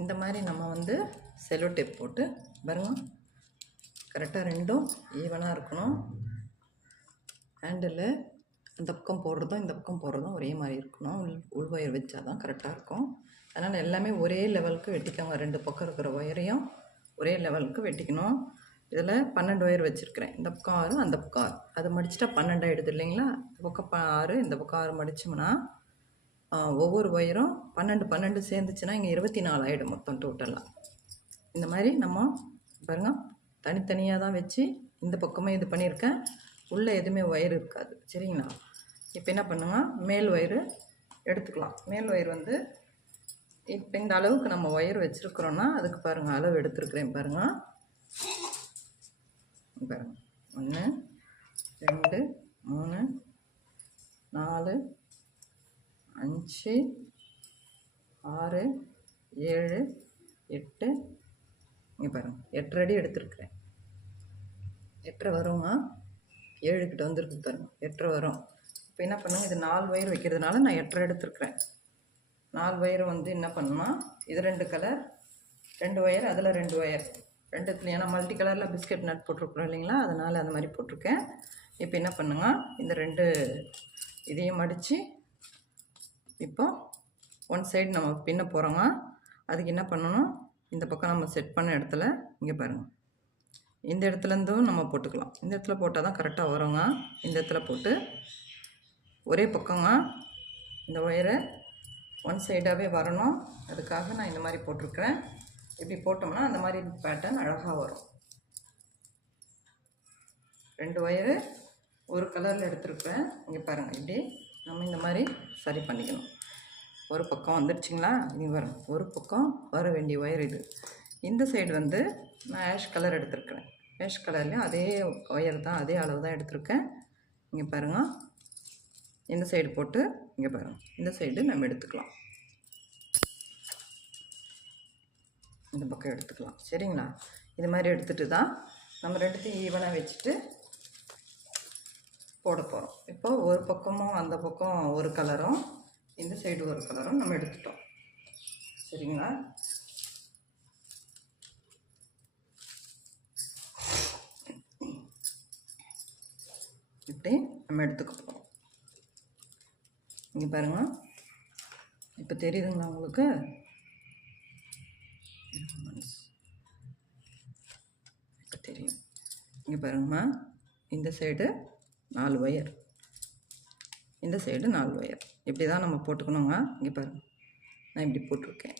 இந்த மாதிரி நம்ம வந்து செல்லோ டேப் போட்டு பாருங்க, கரெக்டாக ரெண்டும் ஈவனாக இருக்கணும். ஹேண்டில் அந்த பக்கம் போடுறதும் இந்த பக்கம் போடுறதும் ஒரே மாதிரி இருக்கணும். உள் ஒயர் வச்சா தான் கரெக்டாக இருக்கும். அதனால் எல்லாமே ஒரே லெவலுக்கு வெட்டிக்கோங்க. 2 பக்கம் இருக்கிற ஒயரையும் ஒரே லெவலுக்கு வெட்டிக்கணும். இதில் 12 ஒயர் வச்சுருக்கிறேன். இந்த பக்கம் 6, அந்த பக்கம் 6. அது மடிச்சிட்டா 12 ஆகிடுது இல்லைங்களா? இந்த பக்கம் 6, இந்த பக்கம் 6 மடித்தோம்னா ஒவ்வொரு ஒயரும் 12 சேர்ந்துச்சுன்னா இங்கே 24 ஆகிடும் மொத்தம் டோட்டலாக. இந்த மாதிரி நம்ம பாருங்க, தனித்தனியாக தான் வச்சு இந்த பக்கமே இது பண்ணியிருக்கேன். உள்ளே எதுவுமே ஒயர் இருக்காது. சரிங்களா? இப்போ என்ன பண்ணுங்க, மேல் ஒயரு எடுத்துக்கலாம். மேல் ஒயர் வந்து இப்போ இந்த அளவுக்கு நம்ம ஒயர் வச்சுருக்குறோன்னா அதுக்கு பாருங்கள் அளவு எடுத்துருக்குறேன். பாருங்கள் 1 2 3 4 5 6 7 8 இங்கே பாருங்கள் 8 அடி எடுத்துருக்குறேன். 8 வருங்க, 7 கிட்ட வந்துருக்கு பாருங்கள், 8 வரும். இப்போ என்ன பண்ணுங்க, இது 4 ஒயர் வைக்கிறதுனால நான் 8 எடுத்துருக்குறேன். 4 ஒயர் வந்து என்ன பண்ணணும்னா, இது 2 கலர், 2 ஒயர், அதில் 2 ஒயர், 2 ஏன்னா மல்டி கலரில் பிஸ்கட் நட் போட்டிருக்குறோம் இல்லைங்களா, அதனால் அந்த மாதிரி போட்டிருக்கேன். இப்போ என்ன பண்ணுங்க, இந்த 2 இதையும் மடித்து இப்போ ஒன் சைடு நம்ம பின்ன போகிறோங்க. அதுக்கு என்ன பண்ணணும், இந்த பக்கம் நம்ம செட் பண்ண இடத்துல இங்கே பாருங்கள், இந்த இடத்துலேருந்தும் நம்ம போட்டுக்கலாம். இந்த இடத்துல போட்டால் தான் கரெக்டாக வருங்க. இந்த இடத்துல போட்டு ஒரே பக்கங்க இந்த ஒயரை ஒன் சைடாகவே வரணும். அதுக்காக நான் இந்த மாதிரி போட்டிருக்கிறேன். இப்படி போட்டோம்னா அந்த மாதிரி பேட்டர்ன் அழகாக வரும். 2 ஒயரு ஒரு கலரில் எடுத்துருக்குறேன். இங்கே பாருங்கள், இப்படி நம்ம இந்த மாதிரி சரி பண்ணிக்கணும். ஒரு பக்கம் வந்துடுச்சிங்களா? இங்கே வரும், ஒரு பக்கம் வர வேண்டிய ஒயர் இது. இந்த சைடு வந்து நான் ஆஷ் கலர் எடுத்துருக்குறேன். ஆஷ் கலர்லேயும் அதே ஒயர் தான், அதே அளவு தான் எடுத்திருக்கேன். இங்கே பாருங்கள், இந்த சைடு போட்டு இங்கே பாருங்கள், இந்த சைடு நம்ம எடுத்துக்கலாம், இந்த பக்கம் எடுத்துக்கலாம். சரிங்களா? இது மாதிரி எடுத்துகிட்டு தான் நம்ம ரெண்டுத்தையும் ஈவனாக வச்சுட்டு போட போகிறோம். இப்போ ஒரு பக்கமும் அந்த பக்கம் ஒரு கலரும், இந்த சைடு ஒரு கலரும் நம்ம எடுத்துட்டோம். சரிங்களா? இப்படி நம்ம எடுத்துக்க போகிறோம். இங்கே பாருங்கள், இப்போ தெரியுதுங்களா உங்களுக்கு? இப்போ தெரியும். இங்கே பாருங்கம்மா, இந்த சைடு 4 ஒயர், இந்த சைடு 4 ஒயர், இப்படி தான் நம்ம போட்டுக்கணுங்க. இங்கே பாருங்கள், நான் இப்படி போட்டிருக்கேன்.